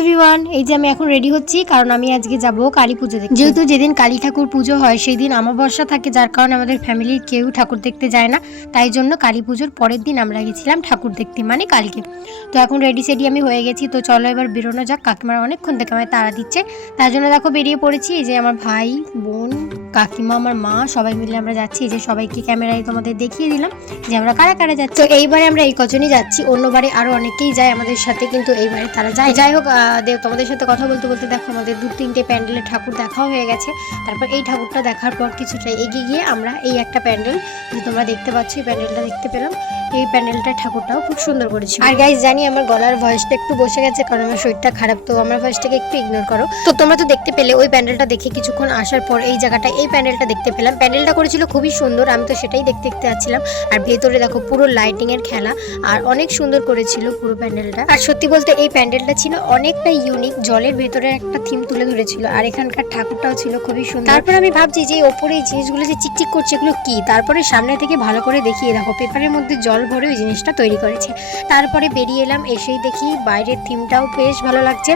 Everyone, এই যে আমি এখন রেডি হচ্ছি কারণ আমি আজকে যাব কালী পুজো দেখতে। যেহেতু যেদিন কালী ঠাকুর পুজো হয় সেই দিন অমাবস্যা থাকে, যার কারণে আমাদের ফ্যামিলির কেউ ঠাকুর দেখতে যায় না। তাই জন্য কালী পুজোর পরের দিন আমরা গেছিলাম ঠাকুর দেখতে, মানে কালকে। তো এখন রেডি সেডি আমি হয়ে গেছি, তো চলো এবার বেরোনো যাক। কাকিমার অনেকক্ষণ থেকে আমায় তাড়া দিচ্ছে, তার জন্য দেখো বেরিয়ে পড়েছি। এই যে আমার ভাই, বোন, কাকিমা, আমার মা সবাই মিলে আমরা যাচ্ছি। এই যে সবাইকে ক্যামেরায় তোমাদের দেখিয়ে দিলাম যে আমরা কারা কারা যাচ্ছি। তো এইবারে আমরা এই কজনই যাচ্ছি, অন্যবারে আরো অনেকেই যায় আমাদের সাথে, কিন্তু এইবারে তারা যায়। যাই হোক, তোমাদের সাথে কথা বলতে বলতে দেখো আমাদের 2-3টে প্যান্ডেলের ঠাকুর দেখাও হয়ে গেছে। তারপর এই ঠাকুরটা দেখার পর কিছুটা এগিয়ে গিয়ে আমরা এই একটা প্যান্ডেল যে তোমরা দেখতে পাচ্ছ, এই প্যান্ডেলটা দেখতে পেলাম। এই প্যান্ডেলটার ঠাকুরটাও খুব সুন্দর করেছে। আর গাইস, জানি আমার গলার ভয়েসটা একটু বসে গেছে কারণ আমার শরীরটা খারাপ, তো আমার ভয়েসটাকে একটু ইগনোর করো। তো তোমরা তো দেখতে পেলে ওই প্যান্ডেলটা দেখে কিছুক্ষণ আসার পর এই জায়গাটা, এই প্যান্ডেলটা দেখতে পেলাম। প্যান্ডেলটা করেছিল খুবই সুন্দর, আমি তো সেটাই দেখতে দেখতে যাচ্ছিলাম। আর ভেতরে দেখো পুরো লাইটিং এর খেলা, আর অনেক সুন্দর করেছিল পুরো প্যান্ডেলটা। আর সত্যি বলতে এই প্যান্ডেলটা ছিল অনেকটা ইউনিক, জলের ভেতরে একটা থিম তুলে ধরেছিল, আর এখানকার ঠাকুরটাও ছিল খুবই সুন্দর। তারপর আমি ভাবছি যে ওপরে এই জিনিসগুলো যে চিকচিক করছে এগুলো কি, তারপরে সামনে থেকে ভালো করে দেখিয়ে দেখো পেপারের মধ্যে জল ভরে ওই জিনিসটা তৈরি করেছে। তারপরে বেরিয়ে এলাম, এসেই দেখি বাইরের থিমটাও বেশ ভালো লাগছে।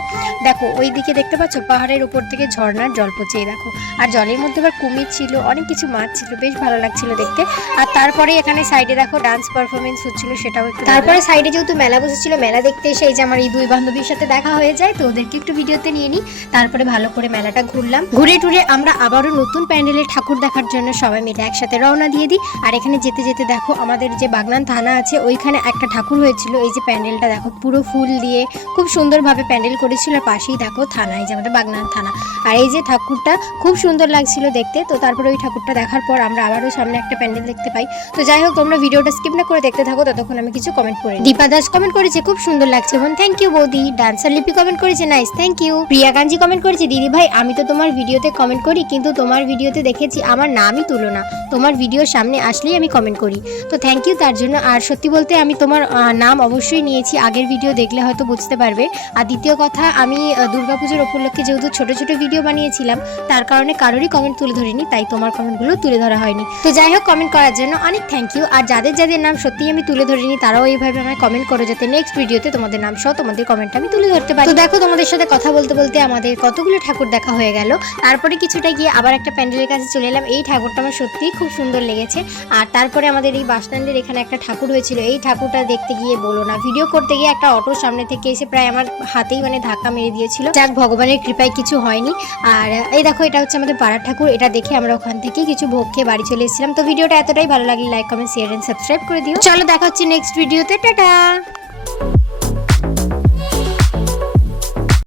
দেখো ওই দিকে দেখতে পাচ্ছ পাহাড়ের উপর থেকে ঝর্ণার জল পড়ছে, দেখো। আর জলের মধ্যে আবার কুমির ছিল, অনেক কিছু মাছ ছিল, বেশ ভালো লাগছিল দেখতে। আর তারপরে এখানে সাইডে দেখো ডান্স পারফরমেন্স হচ্ছিল, সেটাও একটু। তারপরে সাইডে যেহেতু মেলা বসেছিল, মেলা দেখতে এসে এই যে আমার এই দুই বান্ধবীর সাথে দেখা হয়ে যায়, তো ওদেরকে একটু ভিডিওতে নিয়ে নিই। তারপরে ভালো করে মেলাটা ঘুরলাম, ঘুরে টুরে আমরা আবারও নতুন প্যান্ডেলের ঠাকুর দেখার জন্য সবাই মিলে একসাথে রওনা দিয়ে দিই। আর এখানে যেতে যেতে দেখো আমাদের যে বাগনান থানা আছে ওইখানে একটা ঠাকুর হয়েছিল। এই যে প্যান্ডেলটা দেখো পুরো ফুল দিয়ে খুব সুন্দরভাবে প্যান্ডেল করেছিল, আর পাশেই দেখো থানা, এই যে আমাদের বাগনান থানা। আর এই যে ঠাকুরটা খুব সুন্দর লাগছিল দেখতে। তো তারপরে ওই ঠাকুরটা দেখার পর আমরা আবারও সামনে একটা প্যান্ডেল দেখতে পাই। তো যাই হোক, তোমরা ভিডিওটা স্কিপ না করে দেখতে থাকো, ততক্ষণ আমি কিছু কমেন্ট করি। দীপা দাস কমেন্ট করেছে খুব সুন্দর লাগছে বোন, থ্যাংক ইউ বৌদি। ডান্সার লিপি কমেন্ট করেছে nice, thank you. Priya Ganji comment করেছে দিদি ভাই আমি তো তোমার ভিডিওতে কমেন্ট করি, কিন্তু তোমার ভিডিওতে দেখেছি আমার নামই তুলো না, তোমার ভিডিওর সামনে আসলেই আমি কমেন্ট করি, তো থ্যাংক ইউ তার জন্য। আর সত্যি বলতে আমি তোমার নাম অবশ্যই নিয়েছি, আগের ভিডিও দেখলে হয়তো বুঝতে পারবে। আর দ্বিতীয় কথা, আমি দুর্গাপুজোর উপলক্ষে যেহেতু ছোট ছোট ভিডিও বানিয়েছিলাম, তার কারণে কারোরই কমেন্ট তুলে ধরিনি, তাই তোমার কমেন্টগুলো তুলে ধরা হয়নি। তো যাই হোক, কমেন্ট করার জন্য অনেক থ্যাংক ইউ। আর যাদের যাদের নাম সত্যিই আমি তুলে ধরিনি তারাও এইভাবে আমায় কমেন্ট করো, যাতে নেক্সট ভিডিওতে তোমাদের নাম সহ তোমাদের কমেন্টটা আমি তুলে ধরতে পারি। তো দেখো তোমাদের সাথে কথা বলতে বলতে আমাদের কতগুলো ঠাকুর দেখা হয়ে গেল। তারপরে কিছুটা গিয়ে আবার একটা প্যান্ডেলের কাছে চলে এলাম। এই ঠাকুরটা আমার সত্যিই খুব সুন্দর লেগেছে। আর তারপরে আমাদের এই বাস স্ট্যান্ডের এখানে একটা ঠাকুর হয়েছিল, এই ঠাকুরটা দেখতে গিয়ে বলো না, ভিডিও করতে গিয়ে একটা অটোর সামনে থেকে এসে প্রায় আমার হাতেই মানে ধাক্কা মেরে দিয়েছিল। যাক, ভগবানের কৃপায় কিছু হয়নি। আর এই দেখো এটা হচ্ছে আমাদের পাড়ার ঠাকুর, এটা দেখে আমরা ওখান থেকে কিছু ভোগ খেয়ে বাড়ি চলে এসেছিলাম। তো ভিডিওটা এতটাই ভালো লাগলে like, comment, share and subscribe করে দিও। চলো দেখা হচ্ছে নেক্সট ভিডিওতে, টাটা।